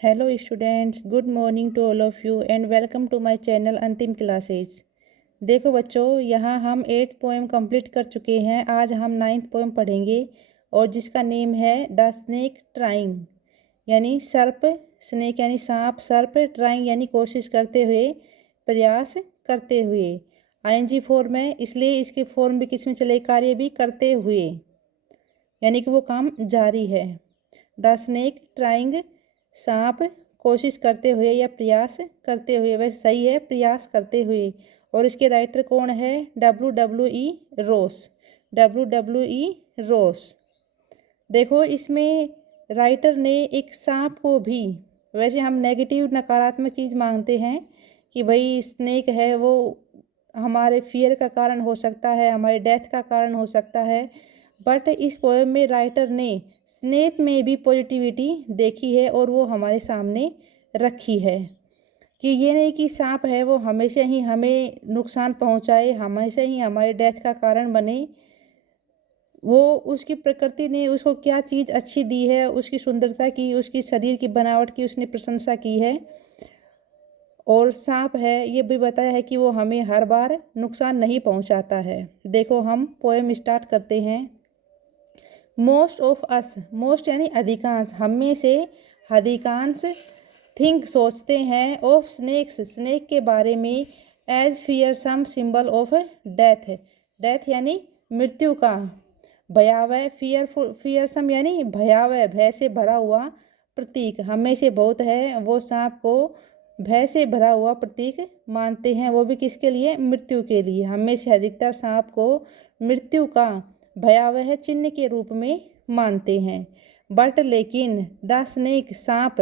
Hello students, good morning to all of you and welcome to my channel Antim classes. देखो बच्चों, यहाँ हम 8 poem complete कर चुके हैं। आज हम 9th पोएम पढ़ेंगे और जिसका नेम है द स्नेक ट्राइंग, यानी सर्प। स्नेक यानी सांप, सर्प ट्राइंग यानी कोशिश करते हुए, प्रयास करते हुए। आईएनजी फॉर्म है, इसलिए इसके फॉर्म भी किस में चले, कार्य भी करते हुए, यानी कि वो काम जारी है। द स्नेक ट्राइंग, सांप कोशिश करते हुए या प्रयास करते हुए, वैसे सही है प्रयास करते हुए। और इसके राइटर कौन है? रोस। रोस। देखो इसमें राइटर ने एक सांप को भी, वैसे हम नेगेटिव नकारात्मक चीज़ मांगते हैं कि भाई स्नेक है वो हमारे फियर का कारण हो सकता है, हमारे डेथ का कारण हो सकता है, बट इस पोएम में राइटर ने स्नेक में भी पॉजिटिविटी देखी है और वो हमारे सामने रखी है कि ये नहीं कि सांप है वो हमेशा ही हमें नुकसान पहुंचाए, हमेशा ही हमारे डेथ का कारण बने। वो उसकी प्रकृति ने उसको क्या चीज़ अच्छी दी है, उसकी सुंदरता की, उसकी शरीर की बनावट की उसने प्रशंसा की है। और सांप है ये भी बताया है कि वो हमें हर बार नुकसान नहीं पहुंचाता है। देखो हम पोएम स्टार्ट करते हैं। मोस्ट ऑफ अस, मोस्ट यानी अधिकांश, हम में से अधिकांश, थिंक सोचते हैं, ऑफ स्नेक्स, स्नेक के बारे में, as fearsome symbol of death, death यानी मृत्यु का, भयावह, फियरफुल, फियरसम यानी भयावह, भय से भरा हुआ प्रतीक। हमें से बहुत है वो सांप को भय से भरा हुआ प्रतीक मानते हैं, वो भी किसके लिए? मृत्यु के लिए। हमें से अधिकतर सांप को मृत्यु का भयावह चिन्ह के रूप में मानते हैं। बट लेकिन द स्नेक, सांप,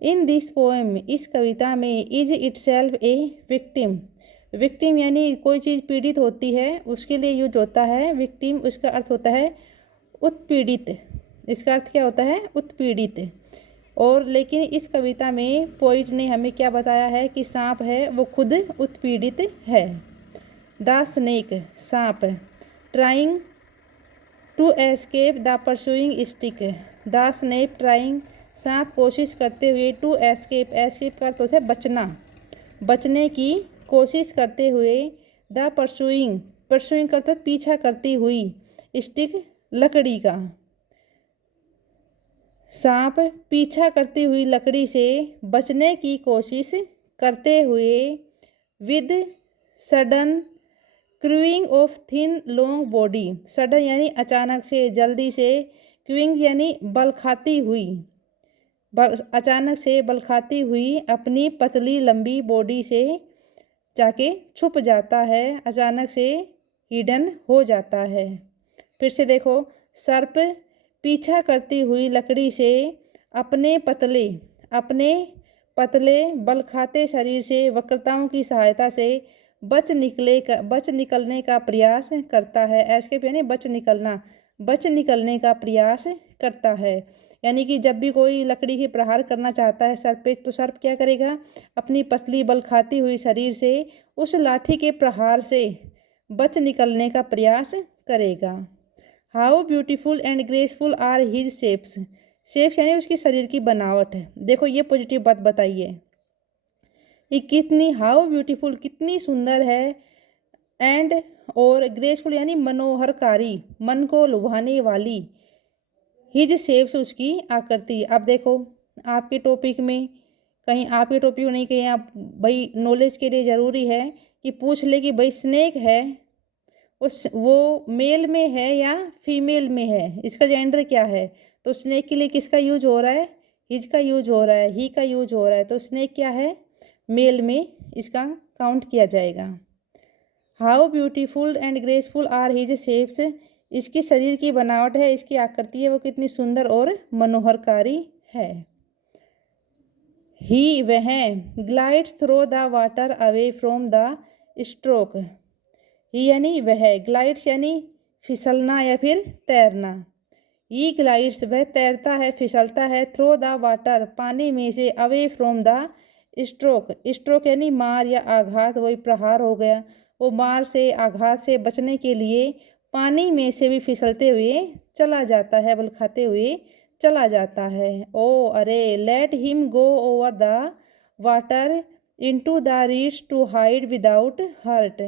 इन दिस पोएम, इस कविता में, is itself a victim, victim यानी कोई चीज़ पीड़ित होती है उसके लिए यूज होता है विक्टिम, उसका अर्थ होता है उत्पीड़ित। इसका अर्थ क्या होता है? उत्पीड़ित। और लेकिन इस कविता में पोइट ने हमें क्या बताया है कि सांप है वो खुद उत्पीड़ित है। द स्नेक, सांप, trying to escape the pursuing stick, the snake trying, सांप कोशिश करते हुए, टू एस्केप, एस्केप का अर्थ होता है बचना, बचने की कोशिश करते हुए, द परसुइंग, परसुइंग करते हुए पीछा करती हुई, स्टिक लकड़ी का, सांप पीछा करती हुई लकड़ी से बचने की कोशिश करते हुए, with sudden curving of thin long body, sudden यानी अचानक से, जल्दी से, क्यूइंग यानी बल खाती हुई, अचानक से बल खाती हुई अपनी पतली लंबी बॉडी से जाके छुप जाता है, अचानक से हिडन हो जाता है। फिर से देखो, सर्प पीछा करती हुई लकड़ी से अपने पतले बल खाते शरीर से वक्रताओं की सहायता से बच निकलने का प्रयास करता है। एस्केप यानी बच निकलना, बच निकलने का प्रयास करता है। यानी कि जब भी कोई लकड़ी के प्रहार करना चाहता है सर्प पे, तो सर्प क्या करेगा? अपनी पतली बल खाती हुई शरीर से उस लाठी के प्रहार से बच निकलने का प्रयास करेगा। How beautiful and graceful are his shapes, shapes यानी उसकी शरीर की बनावट है। देखो ये पॉजिटिव बात बताइए, ये कितनी, हाउ ब्यूटीफुल कितनी सुंदर है, एंड और ग्रेसफुल यानी मनोहरकारी, मन को लुभाने वाली, हिज शेप्स उसकी आकृति। अब देखो आपके टॉपिक में, कहीं आपके टॉपिक में नहीं, कहीं आप भाई नॉलेज के लिए ज़रूरी है कि पूछ ले कि भाई स्नेक है उस वो मेल में है या फीमेल में है, इसका जेंडर क्या है। तो स्नेक के लिए किसका यूज हो रहा है? हिज का यूज हो रहा है, ही का यूज हो रहा है, तो स्नेक क्या है? मेल में इसका काउंट किया जाएगा। How beautiful and graceful are his shapes, इसकी शरीर की बनावट है, इसकी आकृति है, वो कितनी सुंदर और मनोहरकारी है। ही वह, glides through the water away from the stroke, he यानी वह, ग्लाइड्स यानी फिसलना या फिर तैरना, ही ग्लाइड्स वह तैरता है, फिसलता है, थ्रो द वाटर पानी में से, away from the stroke, stroke यानी मार या आघात, वही प्रहार हो गया, वो मार से आघात से बचने के लिए पानी में से भी फिसलते हुए चला जाता है, बल खाते हुए चला जाता है। ओ अरे, let him go over the water into the reeds to hide without hurt.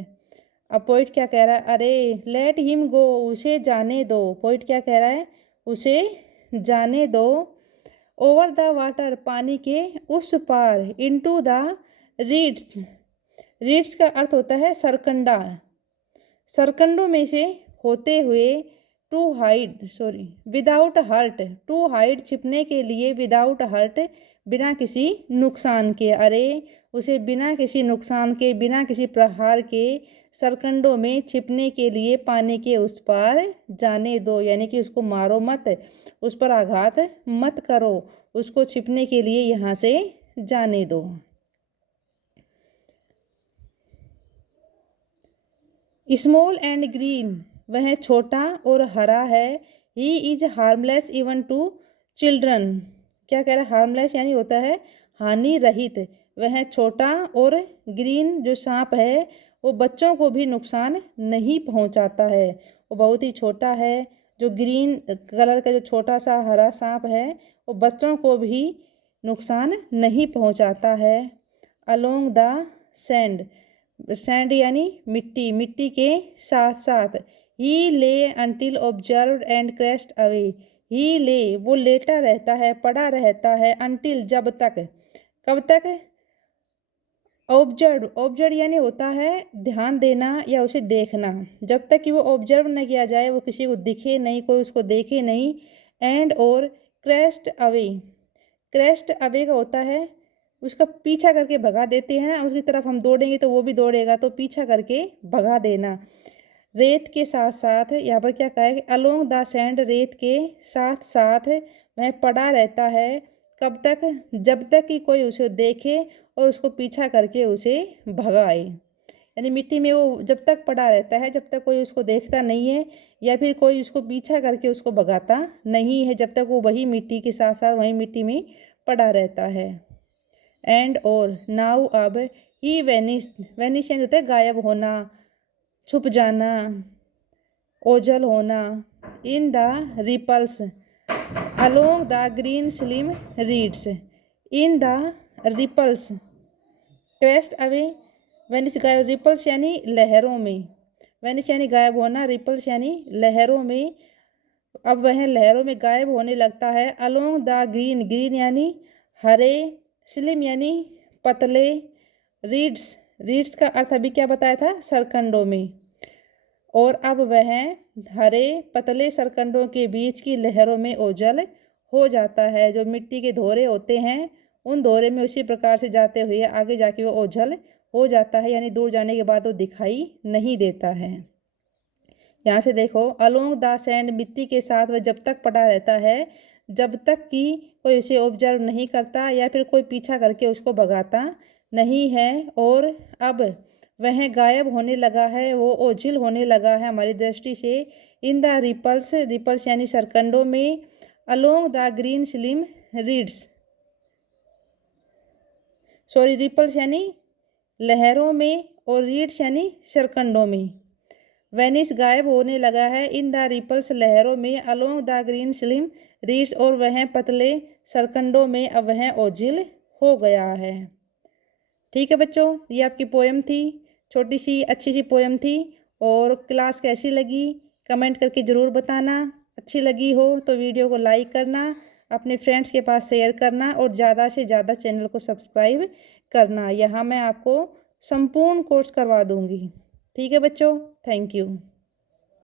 अब पोइट क्या कह रहा है, अरे लेट हिम गो, उसे जाने दो। पोइट क्या कह रहा है, उसे जाने दो। ओवर द वाटर, पानी के उस पार। इनटू द रीड्स, रीड्स का अर्थ होता है सरकंडा, सरकंडों में से होते हुए। To hide, sorry, without hurt, to hide छिपने के लिए, विदाउट हर्ट बिना किसी नुकसान के। अरे उसे बिना किसी नुकसान के, बिना किसी प्रहार के सरकंडों में छिपने के लिए पानी के उस पार जाने दो, यानी कि उसको मारो मत, उस पर आघात मत करो, उसको छिपने के लिए यहाँ से जाने दो। स्मॉल एंड ग्रीन, वह छोटा और हरा है। He is harmless even to children, क्या कह रहा है, हार्मलेस यानी होता है हानि रहित। वह छोटा और ग्रीन जो सांप है वो बच्चों को भी नुकसान नहीं पहुंचाता है। वो बहुत ही छोटा है, जो ग्रीन कलर का जो छोटा सा हरा सांप है वो बच्चों को भी नुकसान नहीं पहुंचाता है। अलोंग द सैंड, सैंड यानी मिट्टी, मिट्टी के साथ साथ। He lay until observe and crest away. He lay, वो लेटा रहता है, पड़ा रहता है। अंटिल, जब तक, कब तक। ऑब्जर्व, ऑब्जर्व यानी होता है ध्यान देना या उसे देखना। जब तक कि वो ऑब्जर्व न किया जाए, वो किसी को दिखे नहीं, कोई उसको देखे नहीं। एंड और क्रेस्ट अवे, क्रेस्ट अवे का होता है उसका पीछा करके भगा देते हैं, उसकी तरफ हम दौड़ेंगे तो वो भी दौड़ेगा, तो पीछा करके भगा देना। रेत के साथ साथ, यहाँ पर क्या कहा है कि अलोंग द सैंड, रेत के साथ साथ वह पड़ा रहता है। कब तक, जब तक कि कोई उसे देखे और उसको पीछा करके उसे भगाए। यानी मिट्टी में वो जब तक पड़ा रहता है, जब तक कोई उसको देखता नहीं है या फिर कोई उसको पीछा करके उसको भगाता नहीं है, जब तक वो वही मिट्टी के साथ साथ वही मिट्टी में पड़ा रहता है। एंड और नाउ, अब, ही वेनिस, वेनिस यानी होता है गायब होना, छुप जाना, ओझल होना। In the ripples, along the green slim reeds. In the ripples, crest away, vanish गायब, रिपल्स यानी लहरों में, वेनिस यानी गायब होना, रिपल्स यानी लहरों में। अब वह लहरों में गायब होने लगता है। अलोंग द ग्रीन, ग्रीन यानी हरे, स्लिम यानी पतले, रीड्स, रीड्स का अर्थ अभी क्या बताया था, सरकंडों में। और अब वह हरे पतले सरकंडों के बीच की लहरों में ओझल हो जाता है। जो मिट्टी के धोरे होते हैं उन धोरे में उसी प्रकार से जाते हुए आगे जाके वो ओझल हो जाता है, यानी दूर जाने के बाद वो दिखाई नहीं देता है। यहाँ से देखो, अलोंग द सैंड, मिट्टी के साथ वह जब तक पड़ा रहता है जब तक कि कोई उसे ऑब्जर्व नहीं करता या फिर कोई पीछा करके उसको भगाता नहीं है। और अब वह गायब होने लगा है, वो ओझिल होने लगा है हमारी दृष्टि से। इन द रिपल्स, रिपल्स यानी सरकंडों में। Along the green slim reeds, sorry, ripples यानी लहरों में और रीड्स यानी सरकंडों में। वेनिस गायब होने लगा है, इन द रिपल्स लहरों में, along the green slim reads और वह पतले सरकंडों में अब वह ओझिल हो गया है। ठीक है बच्चों, ये आपकी पोएम थी, छोटी सी अच्छी सी पोएम थी। और क्लास कैसी लगी कमेंट करके ज़रूर बताना। अच्छी लगी हो तो वीडियो को लाइक करना, अपने फ्रेंड्स के पास शेयर करना और ज़्यादा से ज़्यादा चैनल को सब्सक्राइब करना। यहाँ मैं आपको संपूर्ण कोर्स करवा दूँगी। ठीक है बच्चों, थैंक यू।